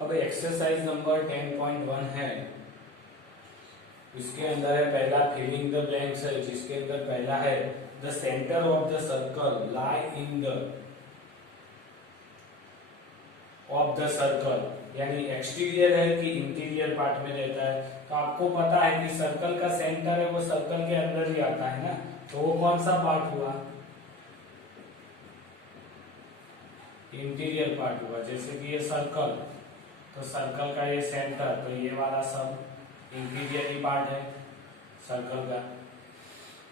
अब exercise number 10.1 है, इसके अंदर है पहला फिलिंग द ब्लैंक्स है, जिसके अंदर पहला है the centre of the circle lie in the of the circle, यानी एक्सटीरियर है कि इंटीरियर पार्ट में रहता है। तो आपको पता है कि सर्कल का सेंटर है वो सर्कल के अंदर ही आता है ना, तो वो कौन सा पार्ट हुआ? इंटीरियर पार्ट हुआ। जैसे कि ये सर्कल, तो सर्कल का ये सेंटर, तो ये वाला सब इंटीरियर ही पार्ट है सर्कल का।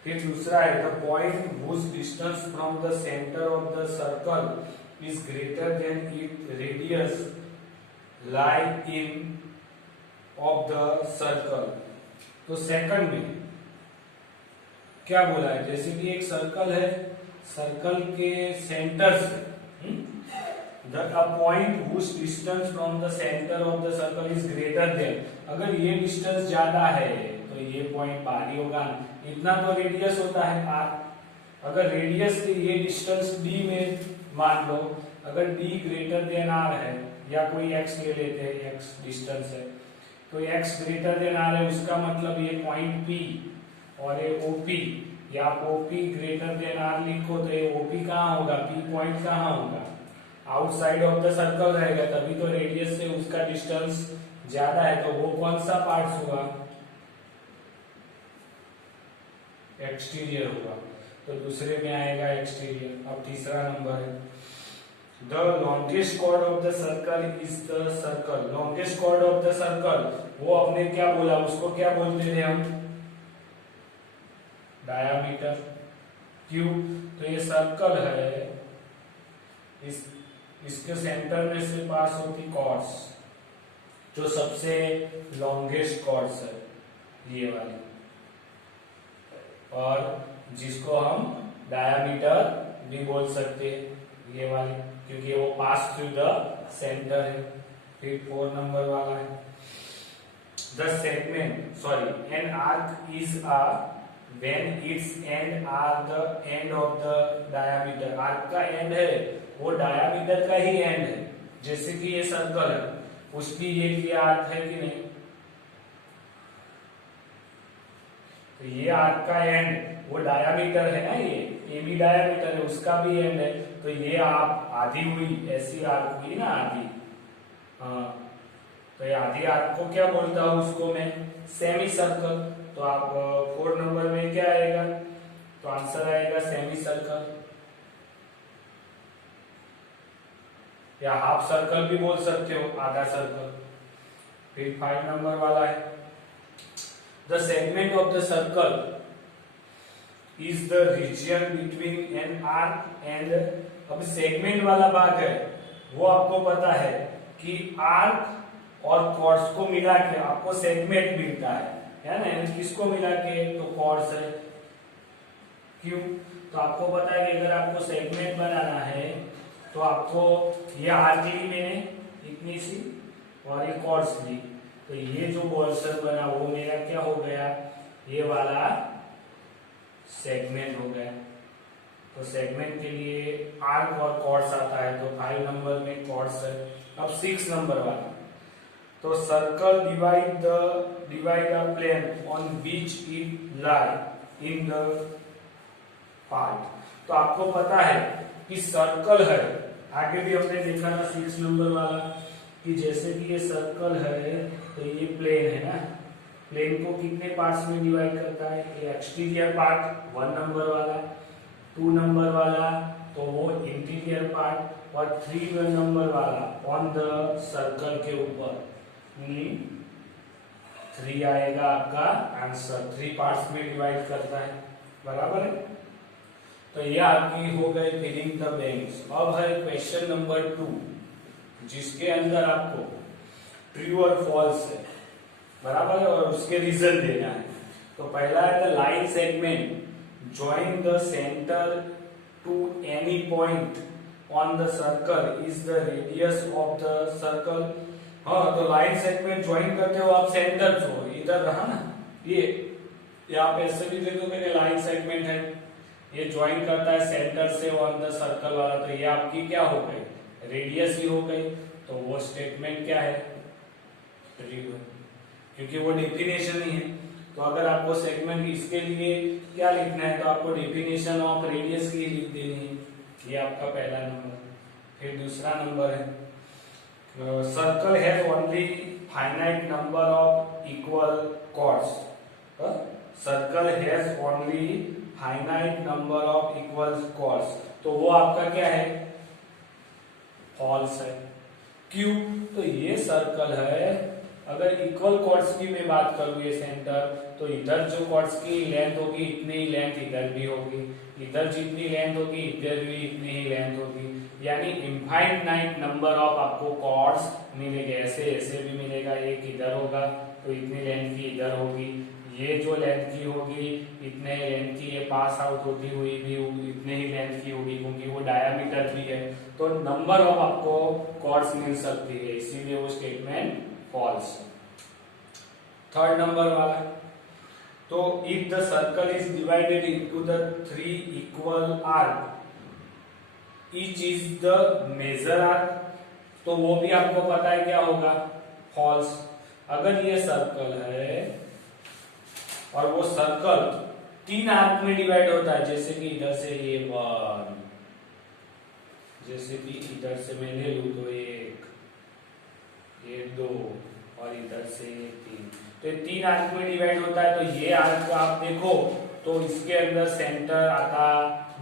फिर दूसरा है the point whose distance from the centre of the circle is greater than it radius lie in of the circle. तो सेकंड में क्या बोला है? जैसे कि एक सर्कल है, सर्कल के सेंटर से a point whose distance from the center of the circle is greater than, अगर ये डिस्टेंस ज्यादा है तो ये पॉइंट बाहरी होगा। इतना तो रेडियस होता है r, अगर रेडियस के ये डिस्टेंस d में मान लो, अगर d ग्रेटर देन r है, या कोई x ले लेते हैं, x डिस्टेंस है, तो x ग्रेटर देन r है, उसका मतलब ये पॉइंट p और ये OP, या आप OP ग्रेटर देन r लिखो तो ये OP कहाँ होगा? p पॉइंट कहाँ होगा? आउटसाइड ऑफ द सर्कल रहेगा, तभी तो रेडियस से उसका डिस्टेंस ज्यादा है, तो वो कौन सा पार्ट हुआ? एक्सटीरियर हुआ। तो दूसरे में आएगा एक्सटीरियर। अब तीसरा नंबर है the longest chord of the circle is the circle. Longest chord of the circle, वो आपने क्या बोला? उसको क्या बोलते थे हम? डायामीटर। क्यों? तो ये सर्कल है, इसके सेंटर में से पास होती कॉर्ड्स, जो सबसे लॉन्गेस्ट कॉर्ड्स है ये वाली, और जिसको हम डायामीटर भी बोल सकते हैं ये वाली, क्योंकि वो पास थ्रू द सेंटर है। फिर 4 नंबर वाला है the segment, sorry an arc is a when its end are the end of the diameter। Arc का एंड है वो डायामीटर का ही एंड है। जैसे कि ये सर्कल है, उसकी ये आर्क है कि नहीं? तो ये आर्क का एंड वो डायामीटर है ना, ये भी डायामीटर है, उसका भी एंड है। तो ये आप आधी हुई, ऐसी आर्क हुई ना आधी, हाँ, तो ये आधी आर्क को क्या बोलता हूं? उसको मैं सेमी सर्कल। तो आप 4 नंबर में क्या आएगा? तो आंसर आएगा सेमी सर्कल, या हाफ सर्कल भी बोल सकते हो, आधा सर्कल। फिर 5 नंबर वाला है the segment of the circle is the region between an arc and. अब सेगमेंट वाला भाग है, वो आपको पता है कि आर्क और कॉर्ड्स को मिला के आपको सेगमेंट मिलता है ना? किसको मिला के? तो कॉर्ड्स है। क्यों? तो आपको पता है कि अगर आपको सेगमेंट बनाना है तो आपको ये आर्क ली मैंने इतनी सी, और ये कॉर्ड्स ली, तो ये जो बॉल्सर बना वो मेरा क्या हो गया? ये वाला सेगमेंट हो गया। तो सेगमेंट के लिए आर्क और कॉर्ड्स आता है, तो 5 नंबर में कॉर्ड्स है। अब 6 नंबर वाला, तो circle divide the plane on which it lie in the part. तो आपको पता है कि सर्कल है, आगे भी हमने देखा था 6 नंबर वाला, कि जैसे कि ये सर्कल है तो ये प्लेन है ना, प्लेन को कितने पार्ट्स में डिवाइड करता है? ये एक्सटीरियर पार्ट 1 नंबर वाला, 2 नंबर वाला तो वो इंटीरियर पार्ट, और 3 नंबर वाला ऑन द सर्कल के ऊपर, 3 आएगा आपका आंसर। 3 पार्ट्स में डिवाइड करता है, बराबर है। तो ये आपकी हो गई फिलिंग द ब्लैंक्स। अब है क्वेश्चन नंबर 2, जिसके अंदर आपको ट्रू और फॉल्स है, बराबर है, और उसके रीजन देना है। तो पहला है the line segment join the centre to any point on the circle is the radius of the circle. हाँ, तो लाइन सेगमेंट ज्वाइन करते हो आप सेंटर को, इधर रहा ना ये आप ऐसे भी देखोगे कि लाइन सेगमेंट है, ये ज्वाइन करता है सेंटर से ऑन द सर्कल वाला, तो ये आपकी क्या हो गई? रेडियस ही हो गई। तो वो स्टेटमेंट क्या है, ट्रू है, क्योंकि वो डेफिनेशन ही है। तो अगर आपको सेगमेंट इसके लिए क्या लिखना है तो आपको डेफिनेशन ऑफ रेडियस की लिख देनी है, ये आपका पहला नंबर। फिर दूसरा नंबर है circle has only finite number of equal chords. Circle has only finite number of equal chords, तो वो आपका क्या है, फॉल्स है। क्यों, तो ये सर्कल है, अगर इक्वल कॉर्ड्स की मैं बात करूं ये सेंटर, तो इधर जो कॉर्ड्स की लेंथ होगी इतनी ही लेंथ इधर भी होगी, इधर जितनी लेंथ होगी इधर भी इतनी ही लेंथ होगी, यानी इनफाइनाइट नंबर ऑफ आपको कॉर्ड्स मिलेंगे। ऐसे ऐसे भी मिलेगा, एक इधर होगा तो इतनी लेंथ की इधर होगी, ये जो लेंथ की होगी इतने लेंथ की ये पास आउट होती हुई भी इतने ही लेंथ की होगी, क्योंकि वो डायमीटर भी है, तो नंबर ऑफ आपको कॉर्ड्स मिल सकती है, इसीलिए वो स्टेटमेंट फॉल्स। थर्ड नंबर वाला, तो if the circle is divided into the 3 equal arc, each is the major arc, तो वो भी आपको पता है क्या होगा, फॉल्स। अगर ये सर्कल है और वो सर्कल 3 आर्क में डिवाइड होता है, जैसे कि इधर से ये 1, जैसे कि इधर से मैं ले लूं तो 1, ये 2 और इधर से ये 3, तो ये 3 आर्क में डिवाइड होता है। तो ये आर्क आप देखो तो इसके अंदर सेंटर आता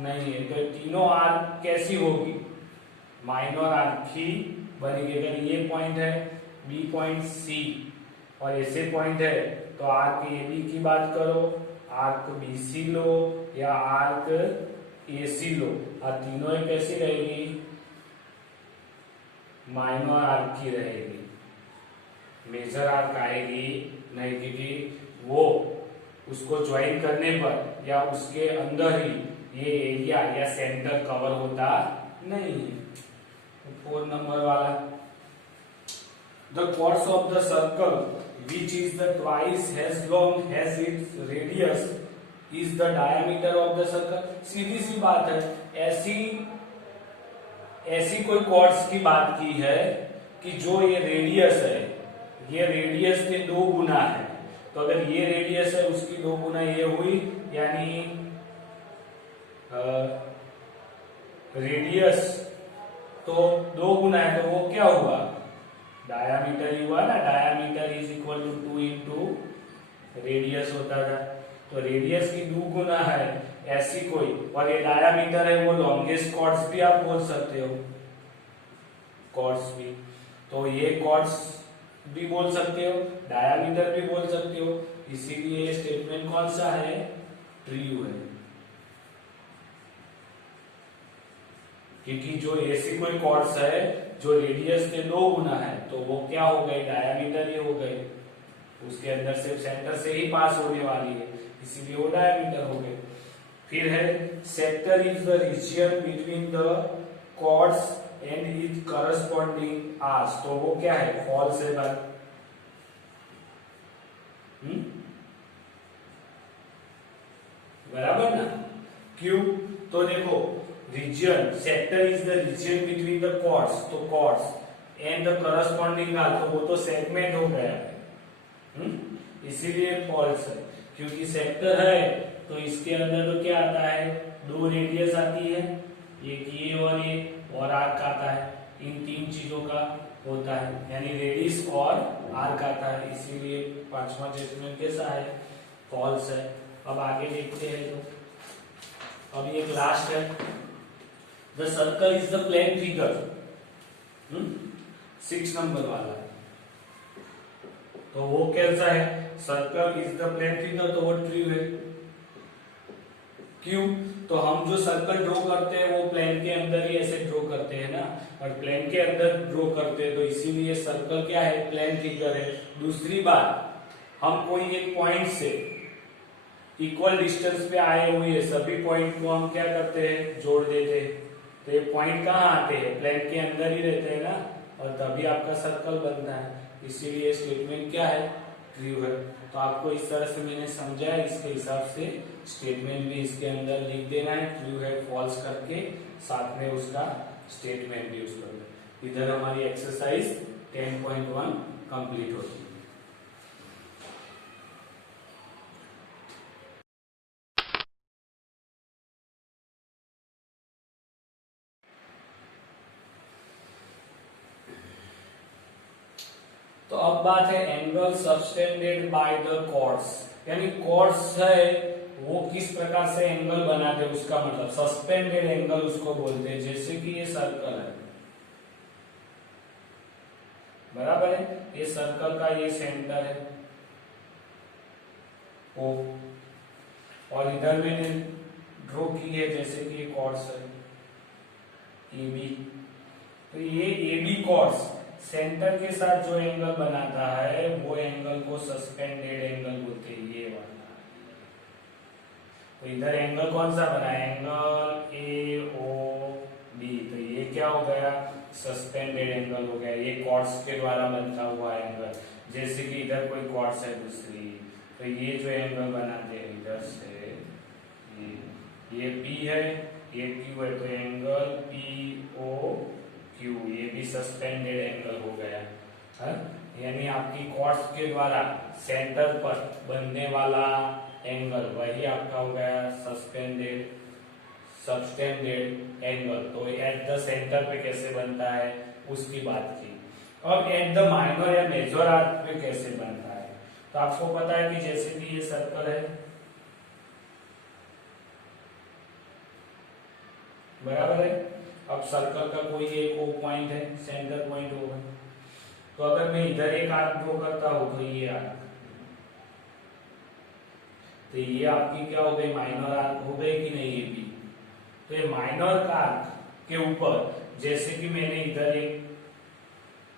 नहीं है, तो तीनों आर्क कैसी होगी, माइनर आर्क ही बनेगी। अगर ये पॉइंट है बी पॉइंट सी और ऐसे पॉइंट है, तो आर्क ए बी की बात करो, आर्क बी सी लो या आर्क ए सी लो, और तीनों कैसी रहेगी, माइनर आर्क की रहेगी, मेजर आर्क आएगी नहीं, क्योंकि वो उसको ज्वाइन करने पर या उसके अंदर ही ये एरिया या सेंटर कवर होता नहीं है। 4 नंबर वाला, the chords of the circle which is the twice as long as its radius is the diameter of the circle। सीधी सी बात है, ऐसी कोई कॉर्ड्स की बात की है कि जो ये रेडियस है, ये रेडियस के 2 गुना है, तो अगर ये रेडियस है उसकी 2 गुना ये हुई, यानी रेडियस तो 2 गुना है, तो वो क्या हुआ, डायामीटर ही हुआ ना, diameter is equal to 2 into radius होता था, तो रेडियस की 2 गुना है ऐसी कोई, और ये डायामीटर है, वो लॉन्गेस्ट कॉर्ड्स भी आप बोल सकते हो, कॉर्ड्स भी, तो ये कॉर्ड्स भी बोल सकते हो, डायामीटर भी बोल सकते हो, इसीलिए ये स्टेटमेंट कौन सा है, ट्रू है। क्योंकि जो ऐसी कोई कॉर्ड्स है जो रेडियस के 2 गुना है, तो वो क्या हो गए, डायमीटर ही हो गए, उसके अंदर से सेंटर से ही पास होने वाली है, इसीलिए वो डायमीटर हो गए। फिर है sector is the region between the chords and is corresponding arcs, तो वो क्या है, फॉल्स है बात। बराबर ना, क्यों, तो देखो region, sector is the region between the chords, तो chords and the corresponding arc, तो वो तो सेगमेंट हो गया है, इसीलिए फॉल्स है। क्योंकि सेक्टर है तो इसके अंदर तो क्या आता है, 2 रेडियस आती है, एक ये और आर्क आता है, इन 3 चीजों का होता है, यानी रेडियस और आर्क आता है, इसीलिए 5वां स्टेटमेंट कैसा है, फॉल्स है। अब आगे देखते हैं, तो अब ये लास्ट है, the circle is the plane figure, 6 number वाला, तो वो कैसा है, circle is the plane figure, तो वो ट्रू है। क्यों, तो हम जो सर्कल ड्रॉ करते हैं वो प्लेन के अंदर ही ऐसे ड्रॉ करते हैं ना, और प्लेन के अंदर ड्रॉ करते हैं, तो इसीलिए सर्कल क्या है, प्लेन फिगर है। दूसरी बात, हम कोई एक पॉइंट से इक्वल डिस्टेंस पे आए हुए हैं, सभी पॉइंट को हम क्या करते हैं, जोड़ देते हैं, तो ये पॉइंट कहाँ आते हैं, प्लेन के अंदर ही रहते हैं ना, और तभी आपका सर्कल बनता है, इसीलिए स्टेटमेंट क्या है, ट्रू है। तो आपको इस तरह से मैंने समझाया, इसके हिसाब से स्टेटमेंट भी इसके अंदर लिख देना है, ट्रू है फॉल्स करके, साथ में उसका स्टेटमेंट भी यूज करना है। इधर हमारी एक्सरसाइज 10.1 कंप्लीट होती है। तो अब बात है angle subtended by the chords, यानी कॉर्ड्स है वो किस प्रकार से एंगल बनाते हैं उसका मतलब सस्पेंडेड एंगल उसको बोलते हैं। जैसे कि ये सर्कल है, बराबर है, ये सर्कल का ये सेंटर है ओ, और इधर मैंने ड्रॉ की है जैसे कि ये कॉर्ड्स है ए बी। तो ये ए बी कॉर्ड्स सेंटर के साथ जो एंगल बनाता है वो एंगल को सस्पेंडेड एंगल बोलते हैं, ये वाला। तो इधर एंगल कौन सा बना है, एंगल ए ओ बी, तो ये क्या हो गया, सस्पेंडेड एंगल हो गया, ये कॉर्ड्स के द्वारा बनता हुआ एंगल। जैसे कि इधर कोई कॉर्ड्स है दूसरी, तो ये जो एंगल बनाते हैं इधर से ये पी है, ये क्यू है, तो एंगल पी ओ क्यू, ये भी सस्पेंडेड एंगल हो गया है। यानी आपकी कॉर्ड्स के द्वारा सेंटर पर बनने वाला एंगल वही आपका हो गया सस्पेंडेड सबटेंडेड एंगल। तो एट द सेंटर पे कैसे बनता है उसकी बात की। अब एट द माइनर या मेजर आर्क पे कैसे बनता है, तो आपको पता है कि जैसे कि ये सर्कल है, बराबर है। अब सर्कल का कोई एक ओ पॉइंट है, सेंटर पॉइंट होगा, तो अगर मैं इधर एक आर्क ड्रॉ करता हूं तो ये आर्क, तो ये आपकी क्या हो गई, माइनर आर्क हो गई कि नहीं, ये भी। तो ये माइनर आर्क के ऊपर जैसे कि मैंने इधर एक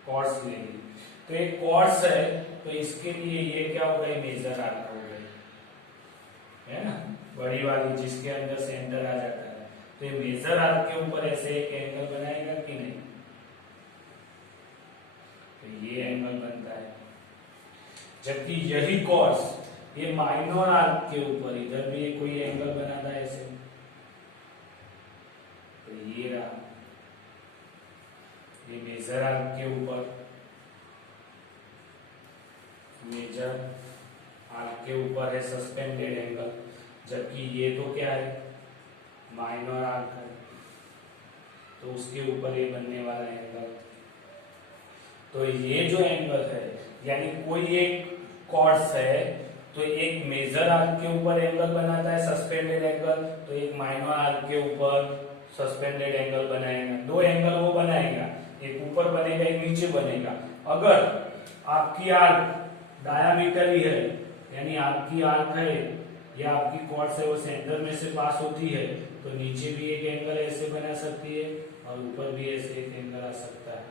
कॉर्ड्स ले ली, तो एक कॉर्ड्स है, तो इसके लिए ये क्या हो गई, मेजर आर्क हो गई, है ना, बड़ी वाली जिसके अंदर सेंटर आ जाता है। तो ये मेजर आर्क के ऊपर ऐसे एक एंगल बनाएगा कि नहीं, तो ये एंगल बनता है। जबकि यही कॉर्ड्स ये माइनर आर्क के ऊपर इधर भी कोई एंगल बनाता है ऐसे, तो ये रहा, ये मेजर आर्क के ऊपर, मेजर आर्क के ऊपर है सस्पेंडेड एंगल, जबकि ये तो क्या है, माइनर आर्क है, तो उसके ऊपर ये बनने वाला एंगल। तो ये जो एंगल है, यानी कोई एक कॉर्ड्स है, तो एक मेजर आर्क के ऊपर एंगल बनाता है सस्पेंडेड एंगल, तो एक माइनर आर्क के ऊपर सस्पेंडेड एंगल बनाएगा। दो एंगल वो बनाएगा, एक ऊपर बनेगा एक नीचे बनेगा। अगर आपकी आर्क डायामीटर ही है, यानी आपकी आर्क है या आपकी कॉर्ड्स है वो सेंटर में से पास होती है, तो नीचे भी एक एंगल ऐसे बना सकती है और ऊपर भी ऐसे एक एंगल आ सकता है।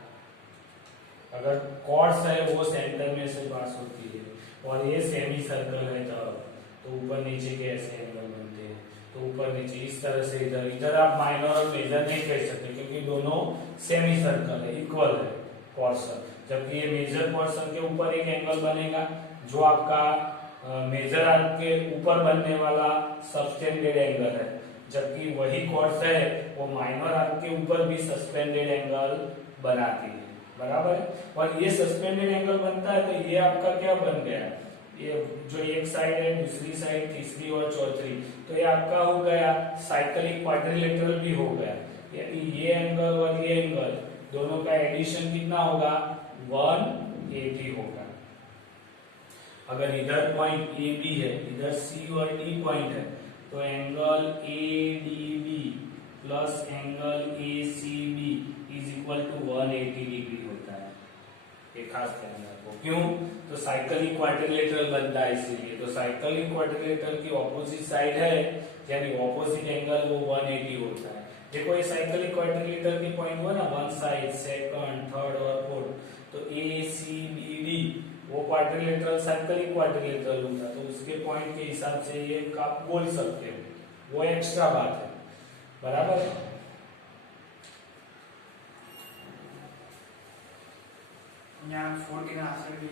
अगर कॉर्ड्स है वो सेंटर में से पास होती है और ये सेमी सर्कल है तो ऊपर नीचे के ऐसे एंगल बनते हैं। तो ऊपर नीचे इस तरह से इधर इधर आप माइनर और मेजर नहीं कह सकते क्योंकि दोनों सेमी सर्कल है, इक्वल है पोर्शन। जबकि ये मेजर पोर्शन के ऊपर एक एंगल बनेगा जो आपका मेजर आर्क के ऊपर बनने वाला सस्पेंडेड एंगल है, जबकि वही कॉर्ड्स है वो माइनर आर्क के ऊपर भी सस्पेंडेड एंगल बनाती है, बराबर है। और ये सस्पेंडेड एंगल बनता है तो ये आपका क्या बन गया, ये जो एक साइड है दूसरी साइड तीसरी और चौथी, तो ये आपका हो गया साइक्लिक क्वाड्रिलेटरल भी हो गया। यानी ये एंगल और ये एंगल दोनों का एडिशन कितना होगा, 180 होगा। अगर इधर पॉइंट ए बी है, इधर सी और डी पॉइंट है, तो angle A D B plus angle A C B is equal to 180 degree होता है। ये खास ध्यान रखो, क्यों, तो साइक्लिक क्वाड्रिलेटरल बनता है इसीलिए। तो साइक्लिक क्वाड्रिलेटरल की ऑपोजिट साइड है यानी ऑपोजिट एंगल वो 180 होता है। देखो ये साइक्लिक क्वाड्रिलेटरल की पॉइंट हुआ ना, वन साइड सेकंड थर्ड और फोर्थ, तो ए सी बी डी वो क्वाड्रिलेटरल साइक्लिक क्वाड्रिलेटरल होता है, तो उसके पॉइंट के हिसाब से ये आप बोल सकते हो, वो एक्स्ट्रा बात है, बराबर है। यहाँ 14 आंसर भी